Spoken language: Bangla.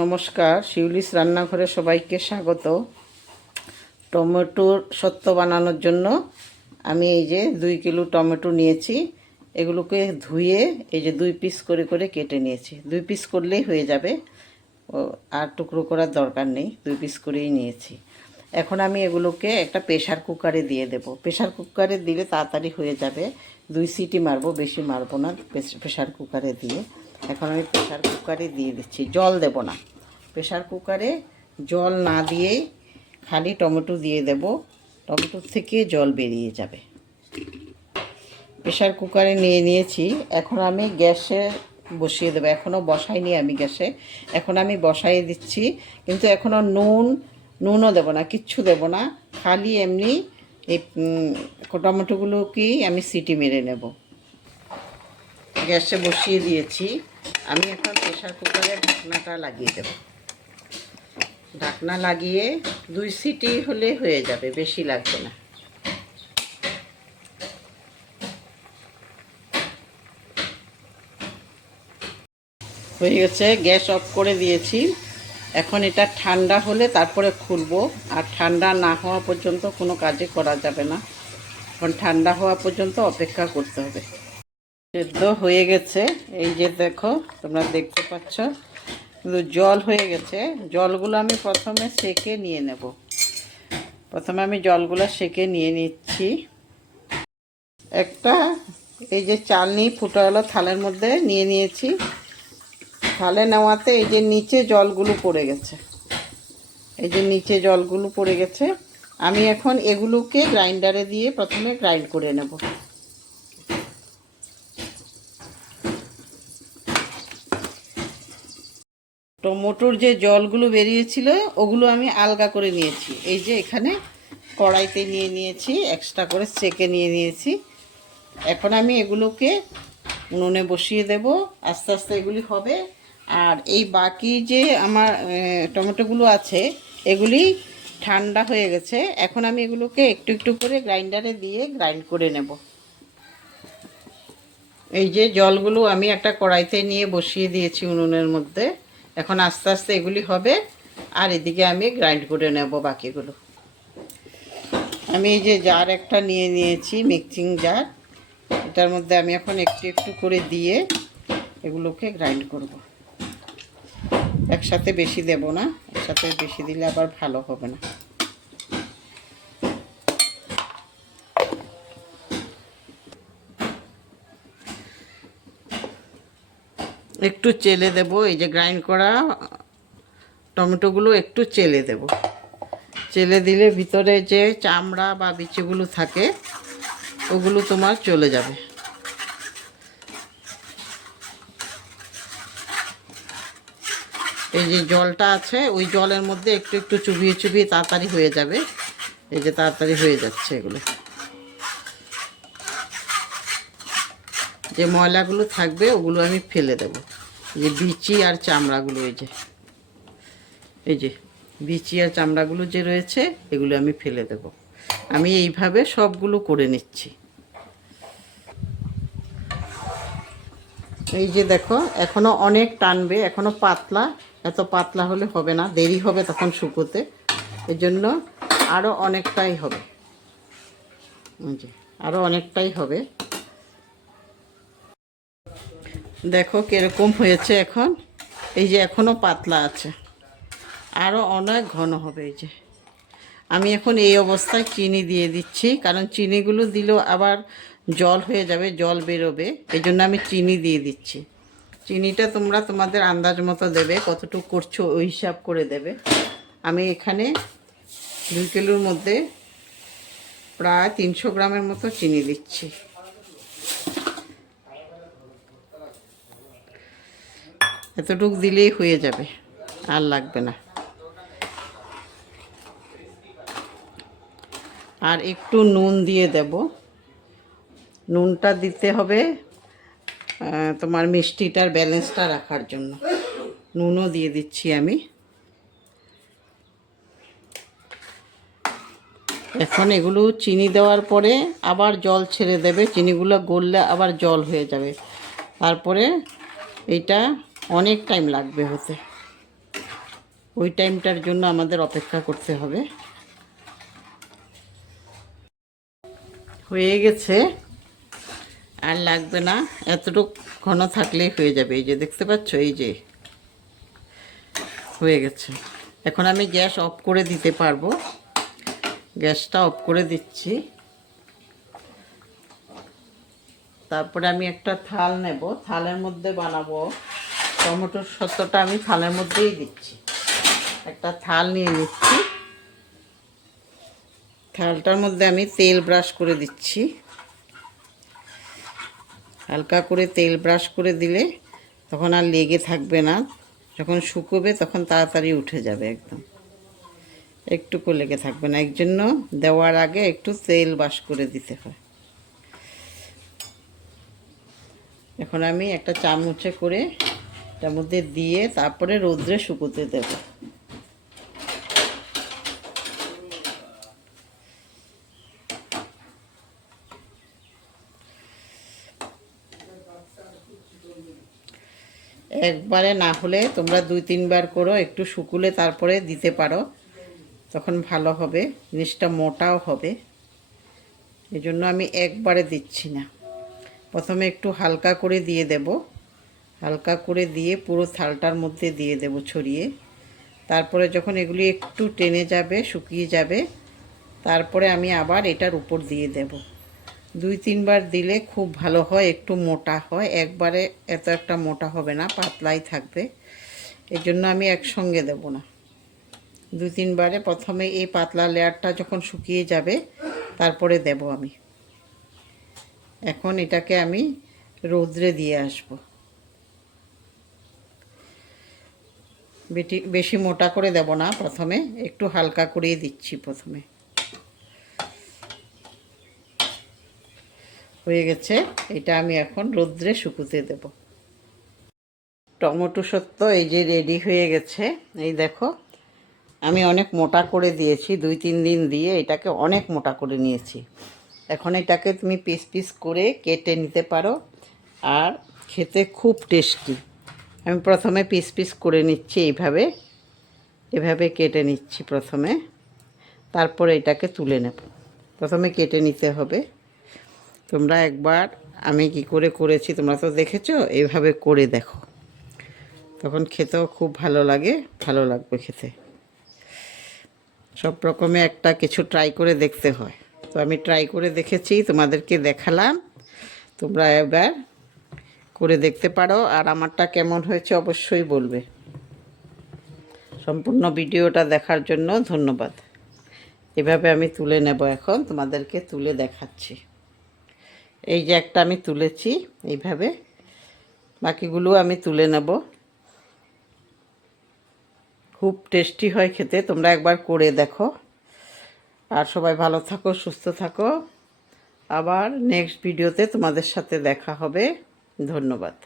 নমস্কার, শিউলিস রান্নাঘরে সবাইকে স্বাগত। টমেটোর সত্ত্ব বানানোর জন্য আমি এই যে 2 কিলো টমেটো নিয়েছি। এগুলোকে ধুয়ে এই যে 2 পিস করে করে কেটে নিয়েছি। 2 পিস করলেই হয়ে যাবে, আর টুকরো করার দরকার নেই, 2 পিস করেই নিয়েছি। এখন আমি এগুলোকে একটা প্রেশার কুকারে দিয়ে দেব। প্রেশার কুকারে দিলে তাড়াতাড়ি হয়ে যাবে, 2 সিটি মারবো, বেশি মারবো না প্রেশার কুকারে দিয়ে। এখন আমি প্রেশার কুকারে দিয়ে দিচ্ছি, জল দেব না। প্রেশার কুকারে জল না দিয়েই খালি টমেটো দিয়ে দেব, টমেটোর থেকে জল বেরিয়ে যাবে। প্রেশার কুকারে নিয়ে নিয়েছি। এখন আমি গ্যাসে বসিয়ে দেবো, এখনও বসাইনি আমি গ্যাসে, এখন আমি বসাইয়ে দিচ্ছি। কিন্তু এখনও নুনও দেবো না, কিচ্ছু দেবো না, খালি এমনি এই টমেটোগুলোকেই আমি সিটি মেরে নেব। গ্যাসে বসিয়ে দিয়েছি। আমি এখন প্রেশার কুকারে ঢাকনাটা লাগিয়ে দেব। ঢাকনা লাগিয়ে 2 সিটি হলে হয়ে যাবে, বেশি লাগবে না। হয়ে গেছে, গ্যাস অফ করে দিয়েছি। এখন এটা ঠান্ডা হলে তারপরে খুলবো, আর ঠান্ডা না হওয়া পর্যন্ত কোনো কাজে করা যাবে না। এখন ঠান্ডা হওয়া পর্যন্ত অপেক্ষা করতে হবে। সেদ্ধ হয়ে গেছে, এই যে দেখো, তোমরা দেখতে পাচ্ছ, কিন্তু জল হয়ে গেছে। জলগুলো আমি প্রথমে সেকে নিয়ে নেব। প্রথমে আমি জলগুলো সেকে নিয়ে নিচ্ছি। একটা এই যে চালনি ফুটালো থালের মধ্যে নিয়ে নিয়েছি। থালে নেওয়াতে এই যে নিচে জলগুলো পড়ে গেছে, এই যে নিচে জলগুলো পড়ে গেছে। আমি এখন এগুলোকে গ্রাইন্ডারে দিয়ে প্রথমে গ্রাইন্ড করে নেব। টমেটোর যে জলগুলো বেরিয়েছিল ওগুলো আমি আলগা করে নিয়েছি। এই যে এখানে কড়াইতে নিয়ে নিয়েছি, এক্সট্রা করে সেকে নিয়ে নিয়েছি। এখন আমি এগুলোকে উনুনে বসিয়ে দেব, আস্তে আস্তে এগুলি হবে। আর এই বাকি যে আমার টমেটোগুলো আছে এগুলি ঠান্ডা হয়ে গেছে। এখন আমি এগুলোকে একটু একটু করে গ্রাইন্ডারে দিয়ে গ্রাইন্ড করে নেব। এই যে জলগুলো আমি একটা কড়াইতে নিয়ে বসিয়ে দিয়েছি উনুনের মধ্যে। এখন আস্তে আস্তে এগুলি হবে, আর এদিকে আমি গ্রাইন্ড করে নেব বাকিগুলো। আমি এই যে জার একটা নিয়ে নিয়েছি, মিক্সিং জার। এটার মধ্যে আমি এখন একটু একটু করে দিয়ে এগুলোকে গ্রাইন্ড করব। একসাথে বেশি দেব না, একসাথে বেশি দিলে আবার ভালো হবে না। একটু চেলে দেব, এই যে গ্রাইন্ড করা টমেটোগুলো একটু চেলে দেব। চেলে দিলে ভিতরে যে চামড়া বা বিচিগুলো থাকে ওগুলো তোমার চলে যাবে। এই যে জলটা আছে ওই জলের মধ্যে একটু একটু চুবিয়ে চুবিয়ে তাড়াতাড়ি হয়ে যাবে। এই যে তাড়াতাড়ি হয়ে যাচ্ছে। এগুলো যে ময়লাগুলো থাকবে ওগুলো আমি ফেলে দেব। যে বিচি আর চামড়াগুলো, এই যে বিচি আর চামড়াগুলো যে রয়েছে এগুলো আমি ফেলে দেব। আমি এইভাবে সবগুলো করে নিচ্ছি। এই যে দেখো, এখনো অনেক টানবে, এখনো পাতলা। এত পাতলা হলে হবে না, দেরি হবে তখন শুকোতে। এই জন্য আরও অনেকটাই হবে, আরও অনেকটাই হবে। দেখো কিরকম হয়েছে এখন। এই যে এখনও পাতলা আছে, আরও অনেক ঘন হবে। এই যে আমি এখন এই অবস্থায় চিনি দিয়ে দিচ্ছি, কারণ চিনিগুলো দিলেও আবার জল হয়ে যাবে, জল বেরোবে। এই জন্য আমি চিনি দিয়ে দিচ্ছি। চিনিটা তোমরা তোমাদের আন্দাজ মতো দেবে, কতটুকু করছো ওই হিসাব করে দেবে। আমি এখানে 2 কিলোর মধ্যে প্রায় 300 গ্রামের মতো চিনি দিচ্ছি। এতটুকু দিলেই হয়ে যাবে, আর লাগবে না। আর একটু নুন দিয়ে দেব। নুনটা দিতে হবে তোমার মিষ্টিটার ব্যালেন্সটা রাখার জন্য। নুনও দিয়ে দিচ্ছি আমি। এখন এগুলো চিনি দেওয়ার পরে আবার জল ছেড়ে দেবে, চিনিগুলো গললে আবার জল হয়ে যাবে। তারপরে এটা অনেক টাইম লাগবে হতে। ওই টাইমটার জন্য আমাদের অপেক্ষা করতে হবে। হয়ে গেছে, আর লাগবে না, এতটুকু ঘন থাকলেই হয়ে যাবে। এই যে দেখতে পাচ্ছ, এই যে হয়ে গেছে। এখন আমি গ্যাস অফ করে দিতে পারবো। গ্যাসটা অফ করে দিচ্ছি। তারপরে আমি একটা থাল নেব, থালের মধ্যে বানাবো। টমেটোর সত্যটা আমি থালের মধ্যেই দিচ্ছি। একটা থাল নিয়ে নিচ্ছি। থালটার মধ্যে আমি তেল ব্রাশ করে দিচ্ছি। হালকা করে তেল ব্রাশ করে দিলে তখন আর লেগে থাকবে না। যখন শুকোবে তখন তাড়াতাড়ি উঠে যাবে একদম, একটুকু লেগে থাকবে না। এর জন্য দেওয়ার আগে একটু তেল ব্রাশ করে দিতে হয়। এখন আমি একটা চামচে করে এটার মধ্যে দিয়ে তারপরে রোদ্রে শুকোতে দেব। একবারে না হলে তোমরা 2-3 বার করো, একটু শুকুলে তারপরে দিতে পারো, তখন ভালো হবে, জিনিসটা মোটাও হবে। এই জন্য আমি একবারে দিচ্ছি না, প্রথমে একটু হালকা করে দিয়ে দেব। হালকা করে দিয়ে পুরো থালটার মধ্যে দিয়ে দেব ছড়িয়ে। তারপরে যখন এগুলি একটু টেনে যাবে, শুকিয়ে যাবে, তারপরে আমি আবার এটার উপর দিয়ে দেব। 2-3 বার দিলে খুব ভালো হয়, একটু মোটা হয়। একবারে এত একটা মোটা হবে না, পাতলাই থাকবে। এই জন্য আমি একসঙ্গে দেব না, 2-3 বারে প্রথমে এই পাতলা লেয়ারটা যখন শুকিয়ে যাবে তারপরে দেব আমি। এখন এটাকে আমি রৌদ্রে দিয়ে আসব। বেশি মোটা করে দেব না, প্রথমে একটু হালকা করেই দিচ্ছি প্রথমে। হয়ে গেছে, এটা আমি এখন রৌদ্রে শুকুতে দেব। টমেটো সত্ত্ব এই যে রেডি হয়ে গেছে। এই দেখো, আমি অনেক মোটা করে দিয়েছি, 2-3 দিন দিয়ে এটাকে অনেক মোটা করে নিয়েছি। এখন এটাকে তুমি পিস পিস করে কেটে নিতে পারো, আর খেতে খুব টেস্টি। আমি প্রথমে পিস পিস করে নিচ্ছি, এইভাবে এভাবে কেটে নিচ্ছি প্রথমে, তারপরে এটাকে তুলে নেব। প্রথমে কেটে নিতে হবে। তোমরা একবার আমি কি করে করেছি তোমরা তো দেখেছো, এইভাবে করে দেখো, তখন খেতেও খুব ভালো লাগে, ভালো লাগবে খেতে। সব রকমে একটা কিছু ট্রাই করে দেখতে হয়। তো আমি ট্রাই করে দেখেছি, তোমাদেরকে দেখালাম। তোমরা এবার করে দেখতে পারো, আর আমারটা কেমন হয়েছে অবশ্যই বলবে। সম্পূর্ণ ভিডিওটা দেখার জন্য ধন্যবাদ। এভাবে আমি তুলে নেব, এখন তোমাদেরকে তুলে দেখাচ্ছি। এই যে একটা আমি তুলেছি, এইভাবে বাকিগুলো আমি তুলে নেব। খুব টেস্টি হয় খেতে, তোমরা একবার করে দেখো। আর সবাই ভালো থাকো, সুস্থ থাকো। আবার নেক্সট ভিডিওতে তোমাদের সাথে দেখা হবে। ধন্যবাদ।